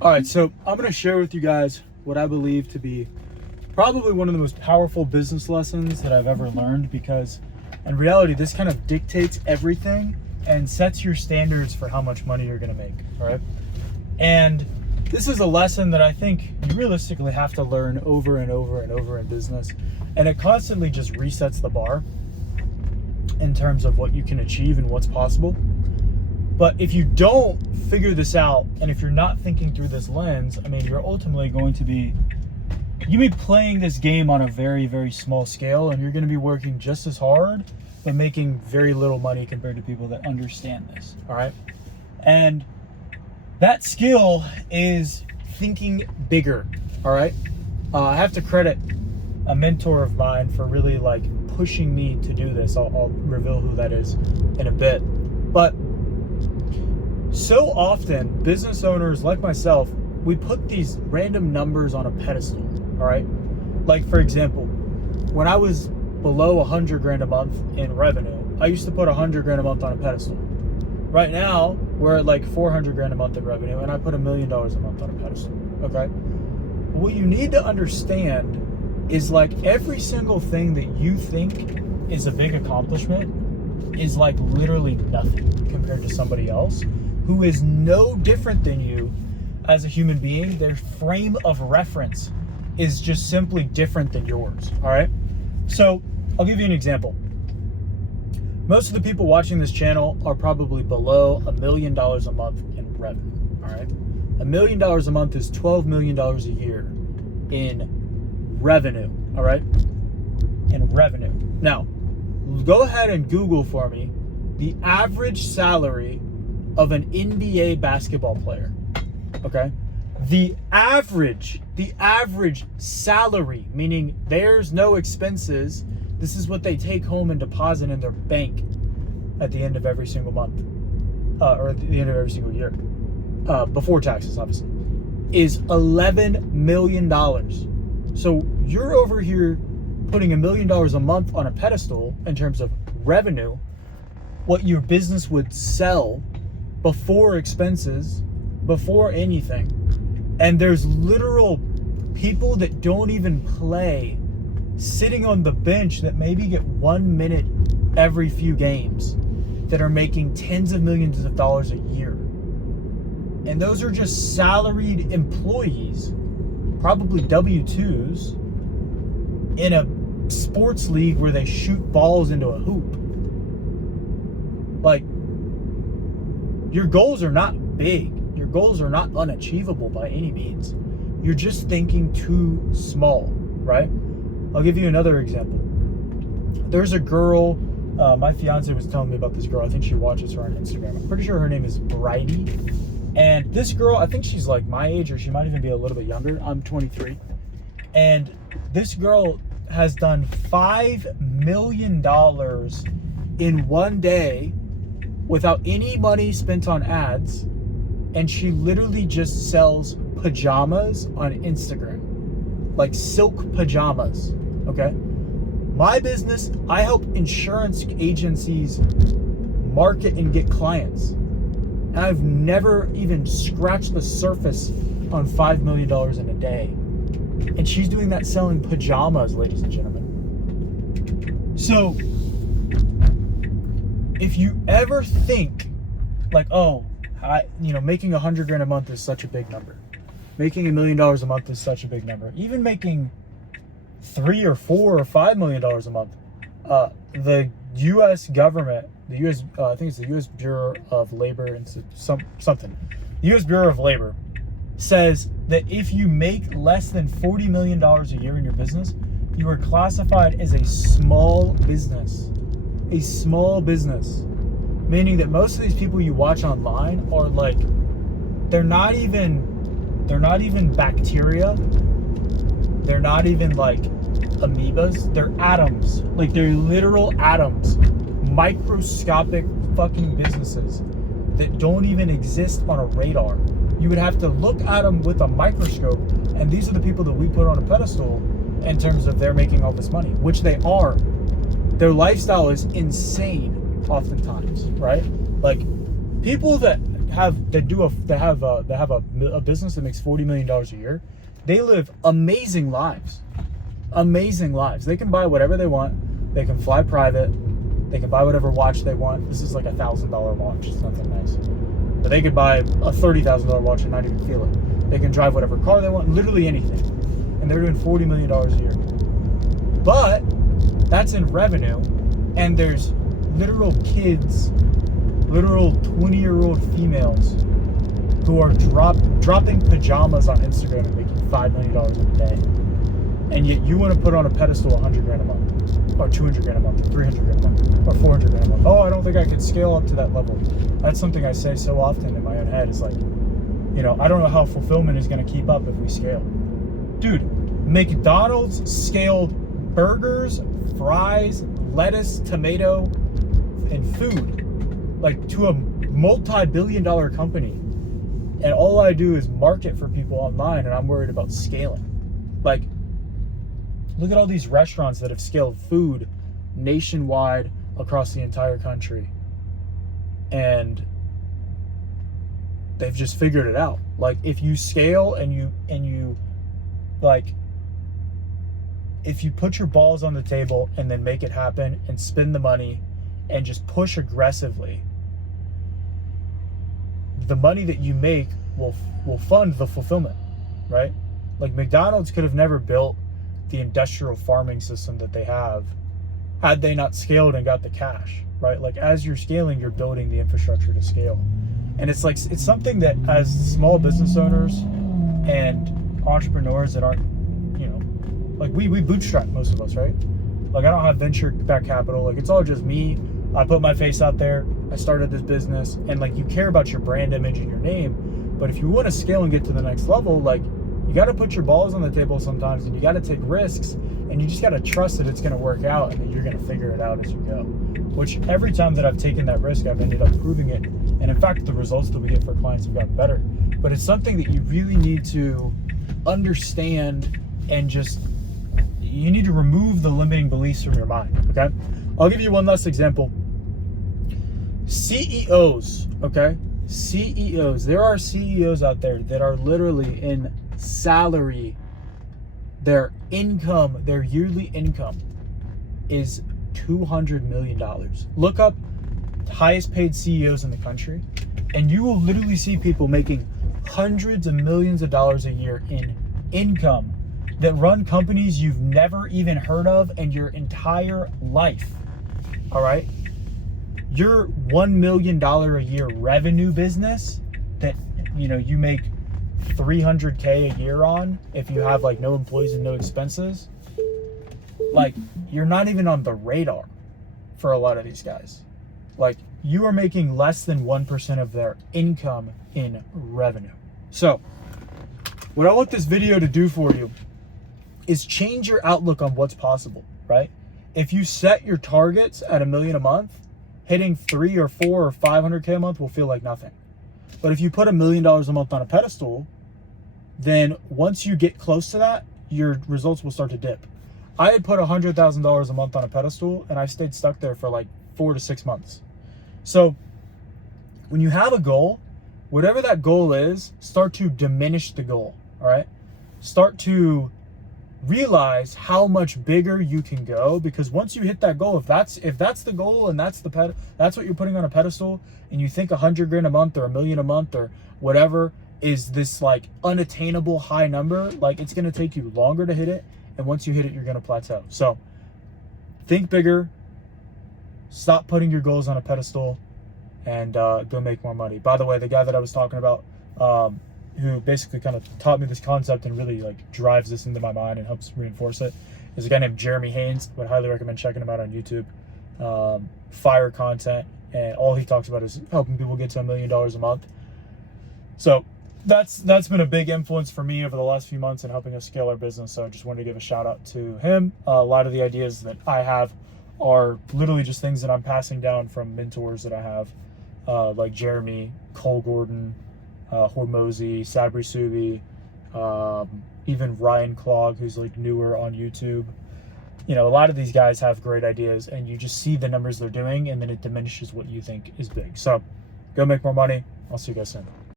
All right, so I'm going to share with you guys what I believe to be probably one of the most powerful business lessons that I've ever learned, because in reality, this kind of dictates everything and sets your standards for how much money you're going to make, all right? And this is a lesson that I think you realistically have to learn over and over and over in business, and it constantly just resets the bar in terms of what you can achieve and what's possible. But if you don't figure this out, and if you're not thinking through this lens, I mean, you're ultimately going to be, playing this game on a very, very small scale, and you're going to be working just as hard, but making very little money compared to people that understand this, all right? And that skill is thinking bigger, all right? I have to credit a mentor of mine for really pushing me to do this. I'll reveal who that is in a bit. But so often, business owners like myself, we put these random numbers on a pedestal, all right? Like, for example, when I was below 100 grand a month in revenue, I used to put 100 grand a month on a pedestal. Right now, we're at 400 grand a month in revenue, and I put $1 million a month on a pedestal, okay? But what you need to understand is every single thing that you think is a big accomplishment is literally nothing compared to somebody else who is no different than you as a human being. Their frame of reference is just simply different than yours, all right? So I'll give you an example. Most of the people watching this channel are probably below $1 million a month in revenue, all right? $1 million a month is $12 million a year in revenue, all right? In revenue. Now, go ahead and Google for me the average salary of an NBA basketball player, okay? The average salary, meaning there's no expenses, this is what they take home and deposit in their bank at the end of every single month, or at the end of every single year, before taxes, obviously, is $11 million. So you're over here putting $1 million a month on a pedestal in terms of revenue, what your business would sell before expenses, before anything. And there's literal people that don't even play, sitting on the bench, that maybe get 1 minute every few games, that are making tens of millions of dollars a year. And those are just salaried employees, probably W-2s, in a sports league where they shoot balls into a hoop. Your goals are not big. Your goals are not unachievable by any means. You're just thinking too small, right? I'll give you another example. There's a girl, my fiance was telling me about this girl. I think she watches her on Instagram. I'm pretty sure her name is Bridie. And this girl, I think she's my age, or she might even be a little bit younger. I'm 23. And this girl has done $5 million in one day without any money spent on ads. And she literally just sells pajamas on Instagram, silk pajamas, okay? My business, I help insurance agencies market and get clients. And I've never even scratched the surface on $5 million in a day. And she's doing that selling pajamas, ladies and gentlemen. So if you ever think making 100 grand a month is such a big number, making $1 million a month is such a big number, even making $3 or $4 or $5 million a month, the U.S. government, the U.S. I think it's the U.S. Bureau of Labor and something. The U.S. Bureau of Labor says that if you make less than $40 million a year in your business, you are classified as a small business. A small business. Meaning that most of these people you watch online are they're not even bacteria. They're not even amoebas. They're atoms. They're literal atoms. Microscopic fucking businesses that don't even exist on a radar. You would have to look at them with a microscope, and these are the people that we put on a pedestal in terms of they're making all this money, which they are. Their lifestyle is insane oftentimes, right? People that have a business that makes $40 million a year, they live amazing lives. Amazing lives. They can buy whatever they want. They can fly private. They can buy whatever watch they want. This is like $1,000 watch. It's nothing nice. But they could buy a $30,000 watch and not even feel it. They can drive whatever car they want, literally anything. And they're doing $40 million a year. But that's in revenue. And there's literal kids, literal 20-year-old females who are dropping pajamas on Instagram and making $5 million a day. And yet you want to put on a pedestal $100 grand a month, or $200 grand a month, or $300 grand a month, or $400 grand a month. Oh, I don't think I could scale up to that level. That's something I say so often in my own head. Is like, you know, I don't know how fulfillment is going to keep up if we scale. Dude, McDonald's scaled burgers, fries, lettuce, tomato, and food like to a multi-billion-dollar company. And all I do is market for people online, and I'm worried about scaling. Like, look at all these restaurants that have scaled food nationwide across the entire country. And they've just figured it out. Like, if you scale and you like, if you put your balls on the table and then make it happen and spend the money and just push aggressively, the money that you make will fund the fulfillment, right? Like, McDonald's could have never built the industrial farming system that they have had they not scaled and got the cash, right? Like, as you're scaling, you're building the infrastructure to scale. And it's like, it's something that as small business owners and entrepreneurs that aren't, you know, like we bootstrap, most of us, right? Like, I don't have venture back capital. Like, it's all just me. I put my face out there. I started this business, and like, you care about your brand image and your name. But if you want to scale and get to the next level, like, you got to put your balls on the table sometimes, and you got to take risks, and you just got to trust that it's going to work out and that you're going to figure it out as you go. Which every time that I've taken that risk, I've ended up proving it. And in fact, the results that we get for clients have gotten better. But it's something that you really need to understand, and just, you need to remove the limiting beliefs from your mind, okay? I'll give you one last example. CEOs, okay? CEOs. There are CEOs out there that are literally in salary. Their income, their yearly income is $200 million. Look up highest paid CEOs in the country, and you will literally see people making hundreds of millions of dollars a year in income that run companies you've never even heard of in your entire life. All right? Your $1 million a year revenue business that, you know, you make $300K a year on, if you have like no employees and no expenses, like, you're not even on the radar for a lot of these guys. Like, you are making less than 1% of their income in revenue. So what I want this video to do for you is change your outlook on what's possible, right? If you set your targets at $1 million a month, hitting 3 or 4 or 500K a month will feel like nothing. But if you put $1 million a month on a pedestal, then once you get close to that, your results will start to dip. I had put $100,000 a month on a pedestal, and I stayed stuck there for like 4 to 6 months. So when you have a goal, whatever that goal is, start to diminish the goal, all right? Start to realize how much bigger you can go, because once you hit that goal, if that's the goal and that's what you're putting on a pedestal, and you think 100 grand a month or $1 million a month or whatever is this like unattainable high number, like, it's going to take you longer to hit it, and once you hit it, you're going to plateau. So think bigger, stop putting your goals on a pedestal, and go make more money. By the way, the guy that I was talking about, who basically kind of taught me this concept and really like drives this into my mind and helps reinforce it, is a guy named Jeremy Haynes. Would highly recommend checking him out on YouTube. Fire content, and all he talks about is helping people get to $1 million a month. So that's been a big influence for me over the last few months in helping us scale our business. So I just wanted to give a shout out to him. A lot of the ideas that I have are literally just things that I'm passing down from mentors that I have, like Jeremy, Cole Gordon, Hormozy, Sabri Subi, even Ryan Clogg, who's like newer on YouTube. You know, a lot of these guys have great ideas, and you just see the numbers they're doing, and then it diminishes what you think is big. So go make more money, I'll see you guys soon.